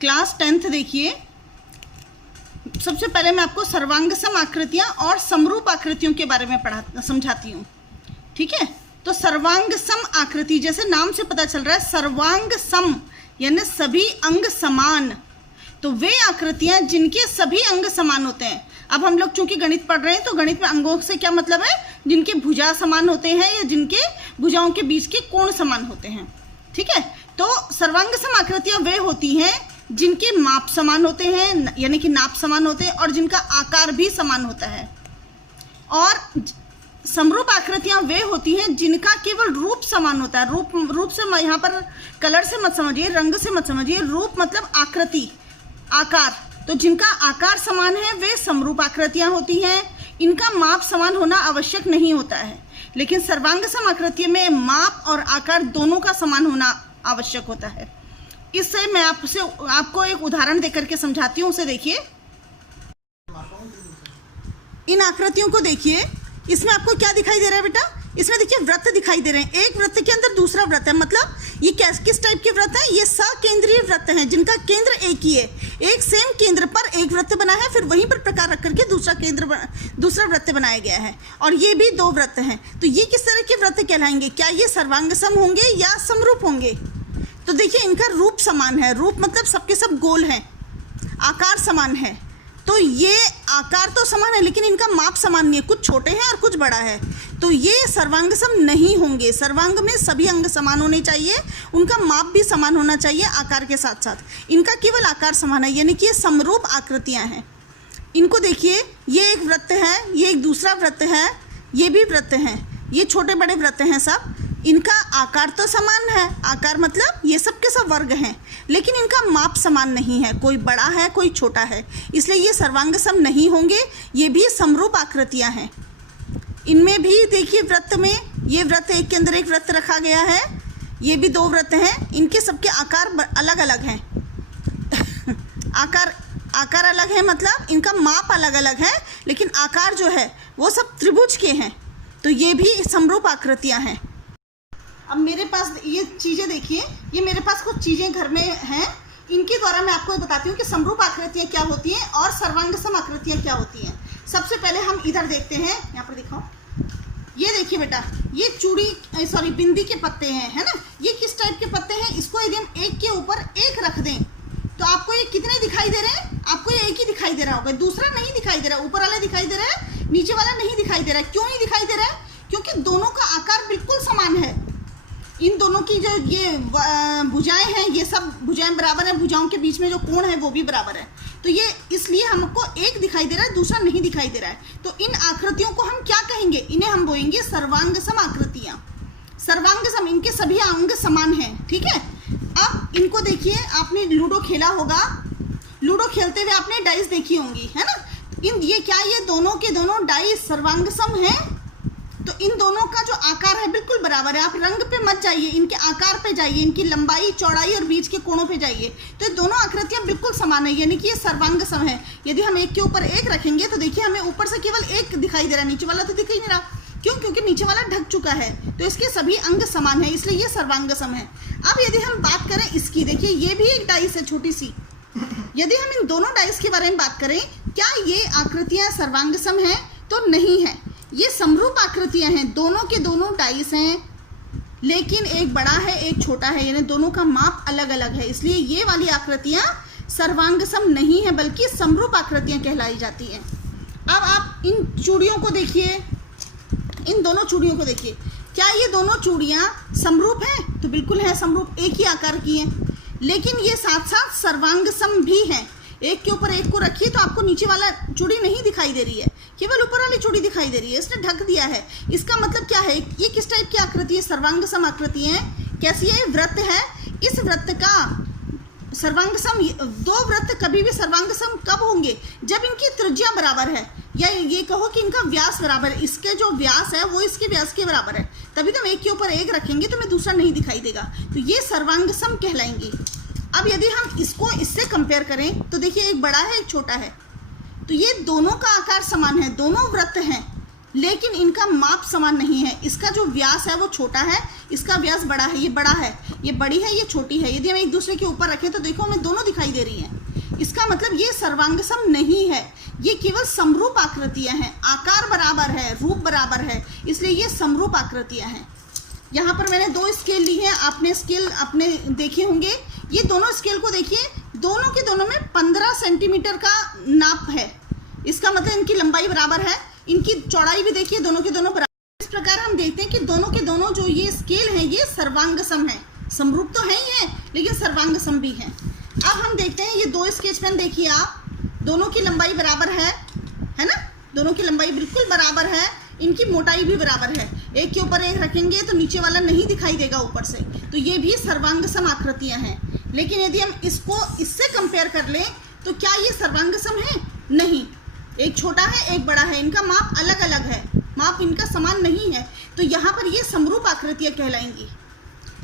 Class 10th देखिए। सबसे पहले मैं आपको सर्वांग सम आकृतियां और समरूप आकृतियों के बारे में समझाती हूँ, ठीक है। तो सर्वांग सम आकृति, जैसे नाम से पता चल रहा है सर्वांग सम यानी सभी अंग समान, तो वे आकृतियां जिनके सभी अंग समान होते हैं। अब हम लोग चूंकि गणित पढ़ रहे हैं तो गणित में अंगों से क्या मतलब है, जिनके भुजा समान होते हैं या जिनके भुजाओं के बीच के कोण समान होते हैं, ठीक है। तो सर्वांग सम आकृतियां वे होती हैं जिनके माप समान होते हैं, यानी कि नाप समान होते हैं, और जिनका आकार भी समान होता है। और समरूप आकृतियां वे होती हैं जिनका केवल रूप समान होता है। रूप से यहाँ पर कलर से मत समझिए, रंग से मत समझिए, रूप मतलब आकृति, आकार। तो जिनका आकार समान है वे समरूप आकृतियां होती हैं। इनका माप समान होना आवश्यक नहीं होता है, लेकिन सर्वांग सम आकृतियों में माप और आकार दोनों का समान होना आवश्यक होता है। इससे मैं आपको एक उदाहरण देकर के समझाती हूँ। उसे देखिए, इन आकृतियों को देखिए। इसमें आपको क्या दिखाई दे रहा है बेटा, इसमें देखिए वृत्त दिखाई दे रहे हैं। एक वृत्त के अंदर दूसरा वृत्त है, मतलब ये किस टाइप के वृत्त है, ये सकेंद्रीय वृत्त हैं जिनका केंद्र एक ही है। एक सेम केंद्र पर एक वृत्त बना है, फिर वहीं पर प्रकार रख करके दूसरा वृत्त बनाया गया है, और ये भी दो वृत्त हैं। तो ये किस तरह के वृत्त कहलाएंगे, क्या ये सर्वांग सम होंगे या समरूप होंगे। तो देखिए इनका रूप समान है, रूप मतलब सबके सब गोल हैं, आकार समान है। तो ये आकार तो समान है लेकिन इनका माप समान नहीं है, कुछ छोटे हैं और कुछ बड़ा है, तो ये सर्वांग सम नहीं होंगे। सर्वांग में सभी अंग समान होने चाहिए, उनका माप भी समान होना चाहिए आकार के साथ साथ। इनका केवल आकार समान है, यानी कि ये समरूप आकृतियां हैं। इनको देखिए, ये एक वृत्त है, ये एक दूसरा वृत्त है, ये भी वृत्त हैं, ये छोटे बड़े वृत्त हैं सब। इनका आकार तो समान है, आकार मतलब ये सब के सब वर्ग हैं, लेकिन इनका माप समान नहीं है, कोई बड़ा है कोई छोटा है, इसलिए ये सर्वांग सम नहीं होंगे। ये भी समरूप आकृतियां हैं। इनमें भी देखिए वृत्त में, ये वृत्त एक के अंदर एक वृत्त रखा गया है, ये भी दो वृत्त हैं, इनके सबके आकार अलग अलग हैं। आकार अलग है मतलब इनका माप अलग अलग है, लेकिन आकार जो है वो सब त्रिभुज के हैं, तो ये भी समरूप आकृतियां हैं। अब मेरे पास ये चीज़ें देखिए, ये मेरे पास कुछ चीज़ें घर में हैं, इनके द्वारा मैं आपको बताती हूँ कि समरूप आकृतियाँ क्या होती हैं और सर्वांग सम आकृतियाँ क्या होती हैं। सबसे पहले हम इधर देखते हैं, यहाँ पर दिखाओ, ये देखिए बेटा, ये बिंदी के पत्ते हैं, है ना। ये किस टाइप के पत्ते हैं, इसको यदि हम एक के ऊपर एक रख दें तो आपको ये कितने दिखाई दे रहे हैं, आपको ये एक ही दिखाई दे रहा होगा, दूसरा नहीं दिखाई दे रहा, ऊपर वाला दिखाई दे रहा है, नीचे वाला नहीं दिखाई दे रहा है। क्यों नहीं दिखाई दे रहा है, क्योंकि दोनों का आकार बिल्कुल समान है। इन दोनों की जो ये भुजाएं हैं, ये सब भुजाएं बराबर हैं, भुजाओं के बीच में जो कोण है वो भी बराबर है, तो ये इसलिए हमको एक दिखाई दे रहा है, दूसरा नहीं दिखाई दे रहा है। तो इन आकृतियों को हम क्या कहेंगे, इन्हें हम बोलेंगे सर्वांग सम आकृतियां। सर्वांग सम, इनके सभी अंग समान हैं, ठीक है। अब इनको देखिए, आपने लूडो खेला होगा, लूडो खेलते हुए आपने डाइस देखी होंगी, है ना। ये क्या, ये दोनों के दोनों डाइस सर्वांग सम है। तो इन दोनों का जो आकार है बिल्कुल बराबर है। आप रंग पे मत जाइए, इनके आकार पे जाइए, इनकी लंबाई चौड़ाई और बीच के कोणों पे जाइए, तो ये दोनों आकृतियां बिल्कुल समान है, यानी कि ये सर्वांग सम है। यदि हम एक के ऊपर एक रखेंगे तो देखिए हमें ऊपर से केवल एक दिखाई दे रहा है, नीचे वाला तो दिख ही नहीं रहा। क्यों, क्योंकि नीचे वाला ढक चुका है, तो इसके सभी अंग समान है, इसलिए ये सर्वांग सम है। अब यदि हम बात करें इसकी, देखिए ये भी एक डाइस है छोटी सी। यदि हम इन दोनों डाइस के बारे में बात करें, क्या ये आकृतियां सर्वांग सम है, तो नहीं है, ये समरूप आकृतियां हैं। दोनों के दोनों डाइस हैं, लेकिन एक बड़ा है एक छोटा है, यानी दोनों का माप अलग अलग है, इसलिए ये वाली आकृतियां सर्वांग सम नहीं है, बल्कि समरूप आकृतियां कहलाई जाती हैं। अब आप इन चूड़ियों को देखिए, इन दोनों चूड़ियों को देखिए, क्या ये दोनों चूड़ियां समरूप हैं, तो बिल्कुल है समरूप, एक ही आकार की हैं, लेकिन ये साथ साथ सर्वांग सम भी हैं। एक के ऊपर एक को रखिए तो आपको नीचे वाला चूड़ी नहीं दिखाई दे रही है, केवल ऊपर वाली चूड़ी दिखाई दे रही है, इसने ढक दिया है। इसका मतलब क्या है, ये किस टाइप की आकृति है, सर्वांग सम आकृति है। कैसी है, वृत्त है, इस वृत्त का सर्वांग सम, दो वृत्त कभी भी सर्वांग सम कब होंगे, जब इनकी त्रिज्या बराबर है, या ये कहो कि इनका व्यास बराबर है, इसके जो व्यास है वो इसके व्यास के बराबर है, तभी तो हम एक के ऊपर एक रखेंगे तो हमें दूसरा नहीं दिखाई देगा, तो ये सर्वांग सम कहलाएंगी। अब यदि हम इसको इससे कंपेयर करें तो देखिए एक बड़ा है एक छोटा है, तो ये दोनों का आकार समान है, दोनों वृत्त हैं, लेकिन इनका माप समान नहीं है। इसका जो व्यास है वो छोटा है, इसका व्यास बड़ा है, ये बड़ा है, ये बड़ी है, ये छोटी है। यदि हम एक दूसरे के ऊपर रखें तो देखो हमें दोनों दिखाई दे रही हैं। इसका मतलब ये सर्वांगसम नहीं है, ये केवल समरूप आकृतियां हैं। आकार बराबर है, रूप बराबर है, इसलिए ये समरूप आकृतियां हैं। यहाँ पर मैंने 2 स्केल ली हैं, आपने स्केल अपने देखे होंगे। ये दोनों स्केल को देखिए, दोनों के दोनों में 15 सेंटीमीटर का नाप है। इसका मतलब इनकी लंबाई बराबर है, इनकी चौड़ाई भी देखिए दोनों के दोनों बराबर। इस प्रकार हम देखते हैं कि दोनों के दोनों जो ये स्केल हैं ये सर्वांगसम है। समरूप तो है ही है लेकिन सर्वांगसम भी है। अब हम देखते हैं ये 2 स्केच पेन देखिए आप, दोनों की लंबाई बराबर है ना, दोनों की लंबाई बिल्कुल बराबर है, इनकी मोटाई भी बराबर है। एक के ऊपर एक रखेंगे तो नीचे वाला नहीं दिखाई देगा ऊपर से, तो ये भी सर्वांगसम आकृतियां हैं। लेकिन यदि हम इसको इससे कंपेयर कर लें तो क्या ये सर्वांगसम है? नहीं, एक छोटा है एक बड़ा है, इनका माप अलग अलग है, माप इनका समान नहीं है, तो यहाँ पर ये समरूप आकृतियाँ कहलाएंगी।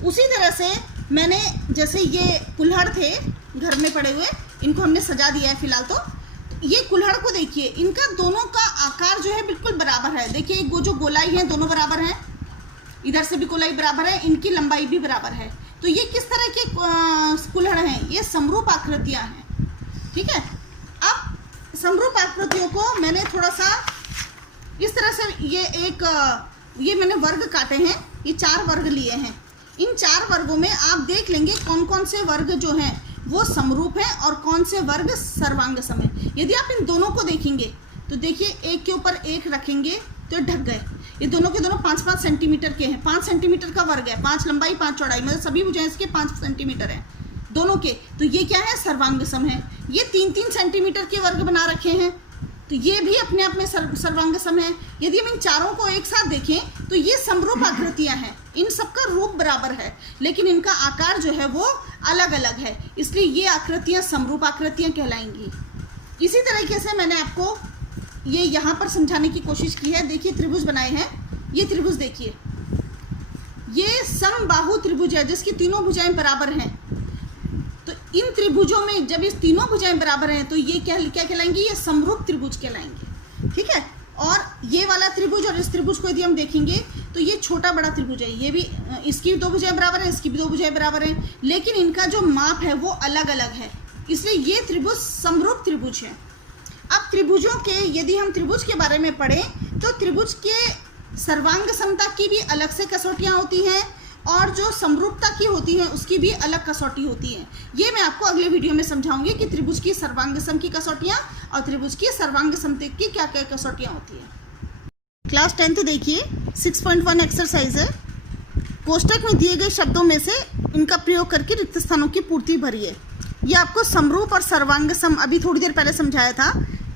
उसी तरह से मैंने जैसे ये कुल्हड़ थे घर में पड़े हुए, इनको हमने सजा दिया है फिलहाल। तो ये कुल्हड़ को देखिए, इनका दोनों का आकार जो है बिल्कुल बराबर है। देखिए वो जो गोलाई है दोनों बराबर हैं, इधर से भी गोलाई बराबर है, इनकी लंबाई भी बराबर है। तो ये किस तरह के कुल्हड़ हैं? ये समरूप आकृतियाँ हैं। ठीक है, अब समरूप आकृतियों को मैंने थोड़ा सा इस तरह से ये मैंने वर्ग काटे हैं, ये 4 वर्ग लिए हैं। इन 4 वर्गों में आप देख लेंगे कौन कौन से वर्ग जो हैं वो समरूप हैं और कौन से वर्ग सर्वांगसम हैं। यदि आप इन दोनों को देखेंगे तो देखिए एक के ऊपर एक रखेंगे तो ढक गए। ये दोनों के दोनों 5-5 सेंटीमीटर के हैं, 5 सेंटीमीटर का वर्ग है, 5 लंबाई 5 चौड़ाई, मतलब सभी भुजाएं इसके 5 सेंटीमीटर हैं दोनों के। तो ये क्या है? सर्वांगसम है। ये 3-3 सेंटीमीटर के वर्ग बना रखे हैं, तो ये भी अपने आप में सर्वांगसम है। यदि हम इन चारों को एक साथ देखें तो ये समरूप आकृतियां हैं, इन सबका रूप बराबर है लेकिन इनका आकार जो है वो अलग अलग है, इसलिए ये आकृतियां समरूप आकृतियां कहलाएंगी। इसी तरीके से मैंने आपको ये यहाँ पर समझाने की कोशिश की है। देखिए त्रिभुज बनाए हैं, ये त्रिभुज देखिए, ये समबाहु त्रिभुज है जिसकी तीनों भुजाएं बराबर हैं। तो इन त्रिभुजों में जब इस तीनों भुजाएं बराबर हैं तो ये क्या कहलाएंगी? ये समरूप त्रिभुज कहलाएंगे। ठीक है, और ये वाला त्रिभुज और इस त्रिभुज को यदि हम देखेंगे तो ये छोटा बड़ा त्रिभुज है, ये भी इसकी 2 भुजाएं बराबर हैं, इसकी भी 2 भुजाएं बराबर हैं, लेकिन इनका जो माप है वो अलग अलग है, इसलिए ये त्रिभुज समरूप त्रिभुज है। अब त्रिभुजों के यदि हम त्रिभुज के बारे में पढ़ें तो त्रिभुज के सर्वांग समता की भी अलग से कसौटियाँ होती हैं और जो समरूपता की होती हैं उसकी भी अलग कसौटी होती है। ये मैं आपको अगले वीडियो में समझाऊंगी कि त्रिभुज की सर्वांगसम की कसौटियाँ और त्रिभुज की सर्वांग समता की क्या क्या कसौटियाँ होती हैं। क्लास 10th देखिए 6.1 एक्सरसाइज है। कोष्टक में दिए गए शब्दों में से इनका प्रयोग करके रिक्त स्थानों की पूर्ति भरिए। ये आपको समरूप और सर्वांगसम अभी थोड़ी देर पहले समझाया था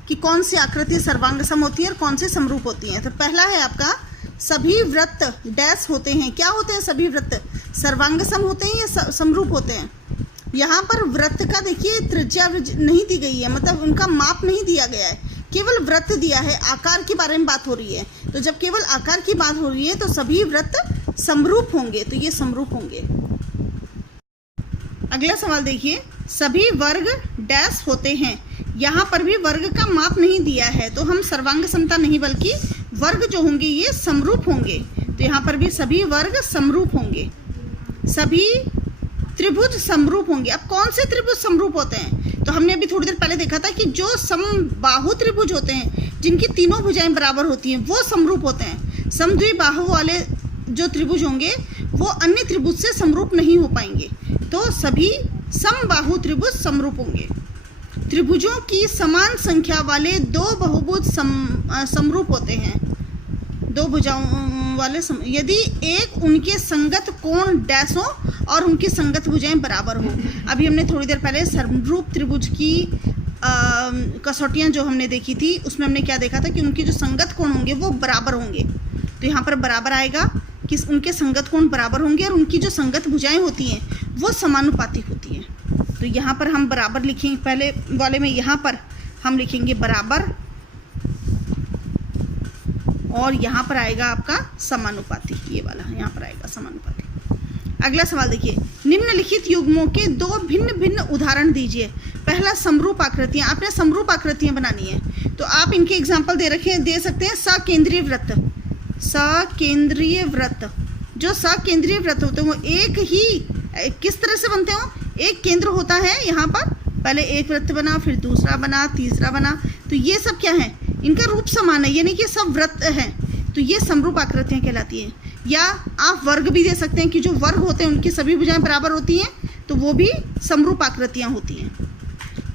कि कौन सी आकृति सर्वांगसम होती है और कौन से समरूप होती हैं। तो पहला है आपका सभी वृत्त डैश होते हैं। क्या होते हैं सभी वृत्त? सर्वांगसम होते हैं या समरूप होते हैं? यहाँ पर वृत्त का देखिए त्रिज्या नहीं दी गई है, मतलब उनका माप नहीं दिया गया है, केवल वृत्त दिया है। आकार के बारे में बात हो रही है, तो जब केवल आकार की बात हो रही है तो सभी वृत्त समरूप होंगे, तो ये समरूप होंगे। अगला सवाल देखिए, सभी वर्ग डैश होते हैं। यहाँ पर भी वर्ग का माप नहीं दिया है, तो हम सर्वांग समता नहीं बल्कि वर्ग जो होंगे ये समरूप होंगे, तो यहाँ पर भी सभी वर्ग समरूप होंगे। सभी त्रिभुज समरूप होंगे। अब कौन से त्रिभुज समरूप होते हैं? तो हमने अभी थोड़ी देर पहले देखा था कि जो समबाहु त्रिभुज होते हैं जिनकी तीनों भुजाएं बराबर होती हैं वो समरूप होते हैं। समद्विबाहु वाले जो त्रिभुज होंगे वो अन्य त्रिभुज से समरूप नहीं हो पाएंगे, तो सभी समबाहु त्रिभुज समरूप होंगे। त्रिभुजों की समान संख्या वाले 2 बहुभुज समरूप होते हैं। 2 भुजाओं वाले यदि एक उनके संगत कोण डैश हो और उनकी संगत भुजाएं बराबर हो। अभी हमने थोड़ी देर पहले समरूप त्रिभुज की कसौटियाँ जो हमने देखी थी उसमें हमने क्या देखा था कि उनके जो संगत कोण होंगे वो बराबर होंगे, तो यहाँ पर बराबर आएगा कि उनके संगत कोण बराबर होंगे और उनकी जो संगत भुजाएं होती हैं वो समानुपातिक होती हैं। तो यहाँ पर हम बराबर लिखेंगे, पहले वाले में यहाँ पर हम लिखेंगे बराबर और यहाँ पर आएगा आपका समानुपाती, ये वाला यहाँ पर आएगा समानुपाती। अगला सवाल देखिए, निम्नलिखित युग्मों के 2 भिन्न भिन्न उदाहरण दीजिए। पहला समरूप आकृतियाँ, आपने समरूप आकृतियाँ बनानी है। तो आप इनके एग्जाम्पल दे सकते हैं। सकेंद्रीय वृत्त, सकेंद्रीय वृत्त, जो सकेंद्रीय वृत्त होते हैं वो एक ही किस तरह से बनते हो, एक केंद्र होता है यहाँ पर, पहले एक वृत्त बना, फिर दूसरा बना, तीसरा बना, तो ये सब क्या है, इनका रूप समान है, यानी कि सब वृत्त हैं, तो ये समरूप आकृतियाँ कहलाती हैं। या आप वर्ग भी दे सकते हैं कि जो वर्ग होते हैं उनकी सभी भुजाएं बराबर होती हैं, तो वो भी समरूप आकृतियाँ होती हैं।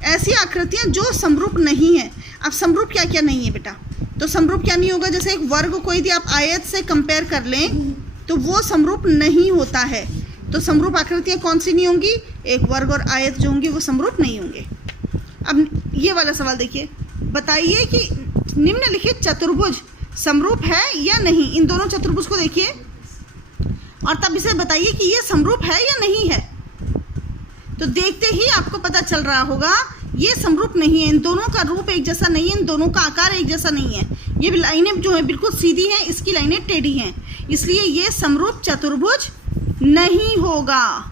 ऐसी आकृतियाँ जो समरूप नहीं है। अब समरूप क्या क्या नहीं है बेटा, तो समरूप क्या नहीं होगा, जैसे एक वर्ग कोई यदि आप आयत से कंपेयर कर लें तो वो समरूप नहीं होता है। तो समरूप आकृतियाँ कौन सी नहीं होंगी, एक वर्ग और आयत जो होंगी वो समरूप नहीं होंगे। अब ये वाला सवाल देखिए, बताइए कि निम्नलिखित चतुर्भुज समरूप है या नहीं। इन दोनों चतुर्भुज को देखिए और तब इसे बताइए कि ये समरूप है या नहीं है। तो देखते ही आपको पता चल रहा होगा ये समरूप नहीं है, इन दोनों का रूप एक जैसा नहीं है, इन दोनों का आकार एक जैसा नहीं है। ये लाइनें जो है बिल्कुल सीधी हैं, इसकी लाइनें टेढ़ी हैं, इसलिए ये समरूप चतुर्भुज नहीं होगा।